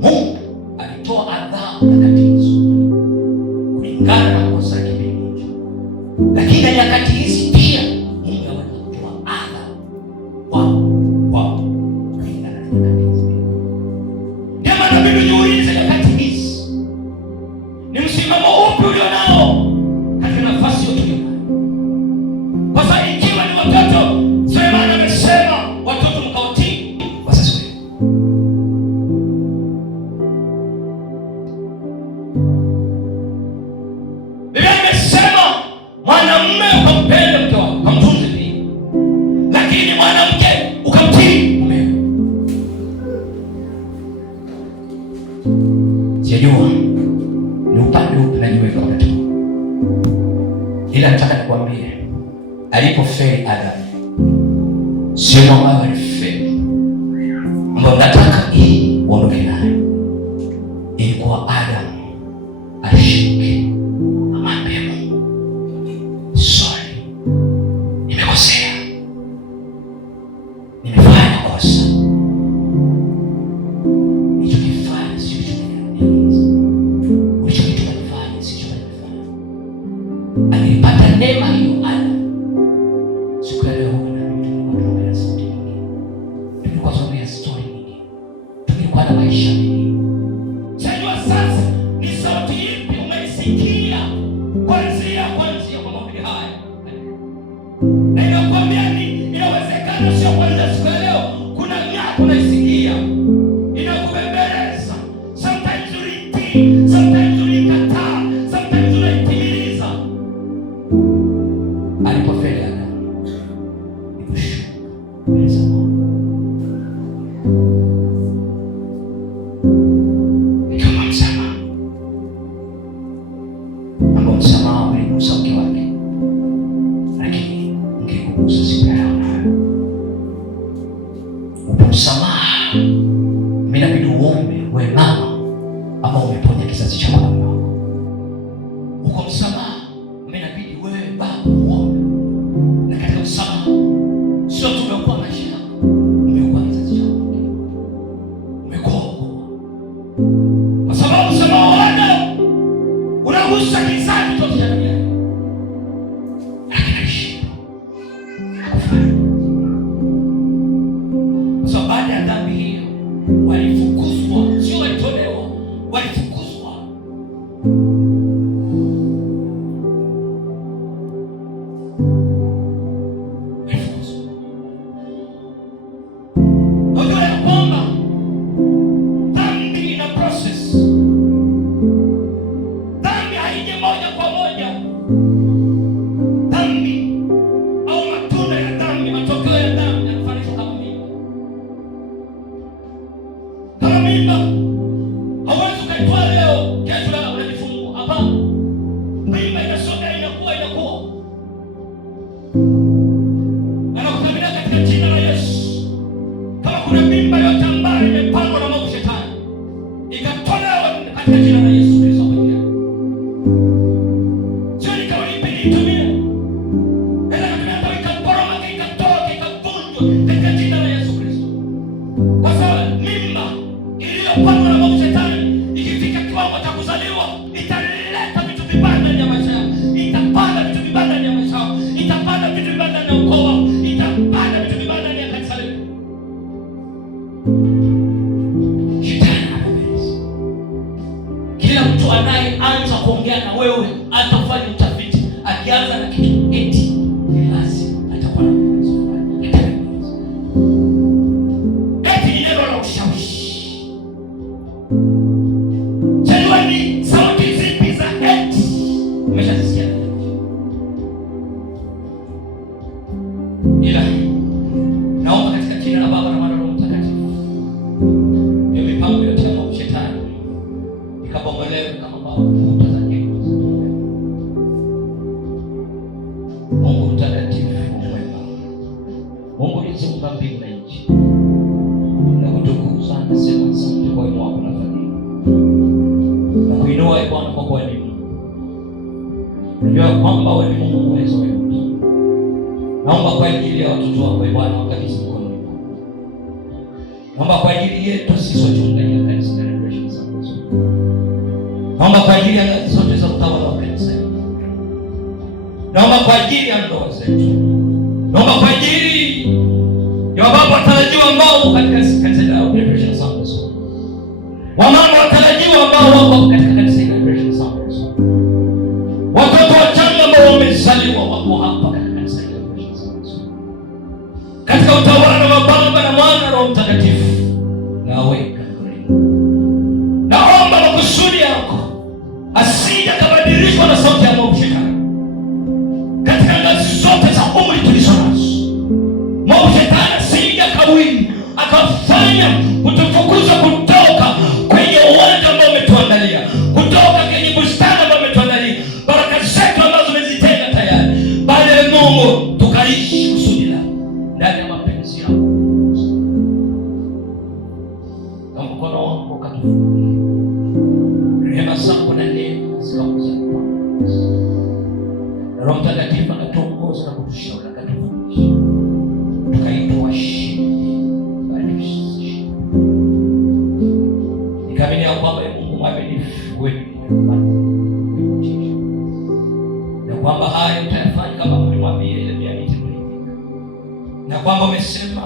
Mungu alitoa adhabu na tatizo kulingana na kosa lake mwenyewe, lakini na nyakati hizi pia Mungu anaweza kutoa adhabu kwa kulingana na tatizo. Ndio maana Biblia inauliza nyakati hizi ni msimamo upi ulionao katika nafasi yote hiyo. Kwa sababu ikiwa ni watoto, Sulemani amesema watoto mkawatii wazazi wenu. Biblia imesema mwanamume ukampenda mke wako, ukamtunze pia, lakini mwanamke ukamtii mumeo. Sijajua ni upande upi najiweka wakati huu, ila nataka nikwambie alipofeli Adamu sio ambayo alifeli ambayo nataka hii uondoke nayo. Ilikuwa Adamu ashike amwambie Mungu, sorry, nimekosea, nimefanya kosa, nilichokifanya sio ulichokifanya, sio alipata neema hiyo. Siku ya leo kuna sauti nyingine, tulikuwa tunasoma story nyingine, tulikuwa na maisha mengi. Sasa sasa ni sauti ipi umeisikia kuanzia kwa mambo haya? Na inakwambia ni inawezekana sio kwanza siku ya leo, kuna miaka unaisikia inakubembeleza. Sometimes ulitii, sometimes ulikataa, sometimes unaitimiliza. Alipofeli kama msamaha ambao msamaha uligusa mke wake, lakini ungekugusa siku ya leo. Upo msamaha, mimi inabidi uombe wewe mama ambao umeponya kizazi cha baba wako. Uko msamaha, mimi inabidi wewe baba uombe, na katika msamaha sio tumekuwa maisha yako, umekuwa kizazi chako, umekuwa kwa sababu msamaha wako unagusa kizazi chote cha dunia, lakini alishinda kufanya. Kwa sababu baada ya dhambi hiyo walifukuzwa, sio walitolewa, walifukuzwa. Hawezi ukaitoa leo, kesho leo unajifungua. Hapana. Mimba inasonga, inakuwa. Anakutamina katika jina la Yesu. Kama kuna mimba yote ambayo imepangwa na Mungu shetani, ikatolewa katika jina la Yesu Kristo mwenyewe. Sio ni kauli ipi nitumie. Ila kama ikaporomoka, ikatoka, ikavunjwa katika jina la Yesu Kristo. Kwa sababu mimba iliyopangwa na Mungu shetani ikifika kiwango cha kuzaliwa italeta vitu vibaya ndani ya maisha yao, itapanda vitu vibaya ndani ya maisha yao, itapanda vitu vibaya ndani ya ukoo wao, itapanda vitu vibaya ndani ya kanisa letu. Shetani anabeza. Kila mtu anayeanza kuongea na wewe atafanya utafiti, akianza na kitu eti basi atakuwa na sauti zipi za eti umeshasikia. Ila naomba katika jina la Baba na Mwana na Roho Mtakatifu, hiyo mipango yote ya Mungu shetani ikabomolewe kama mafuta za keko. Mungu mtakatifu, mwema, Mungu uliyeumba mbingu na nchi, na kutukuza nasema asante kwa wema wako na fadhili, na kuinua Bwana kwa kuwa ni Mungu. Najua kwamba wewe ni Mungu uwezo wote. Naomba kwa ajili ya watoto wako Bwana wakabidhi mkononi mwako. Naomba kwa ajili yetu sisi wachungaji wa kanisa la Naomba kwa ajili ya ngazi zote za utawala wa kanisa. Naomba kwa ajili ya ndoa zetu. Naomba kwa ajili ya baba watarajiwa ambao katika kanisa la Liberation Sundays. Wamama watarajiwa ambao wako katika kanisa la Liberation Sundays. Watoto wachanga ambao wamezaliwa wako hapa katika kanisa la Liberation Sundays. Katika utawala wa Baba na Mwana na Roho Mtakatifu. Na wewe naomba makusudi yako asije kabadilishwa na sauti ya mwovu shetani. Katika ngazi zote za umri tulizo nazo, mwovu shetani asije kawini akafanya kutufukuza kutoka kwenye uwanja ambao umetuandalia, kutoka kwenye bustani ambao umetuandalia, baraka zetu ambazo umezitenga tayari, baada ya Mungu tukaishi kusudi lako ndani ya mapenzi yako. Na mkono wako ukatufunike, rehema zako na neema zikakuza kwa Roho Mtakatifu akatuongoza na kutushauri akatufundisha tukaitwa washindi baada ya ushindi. Nikamini ya kwamba Mungu mwaminifu wewe na kwamba haya utayafanya kama ulimwambia ile miti, na kwamba umesema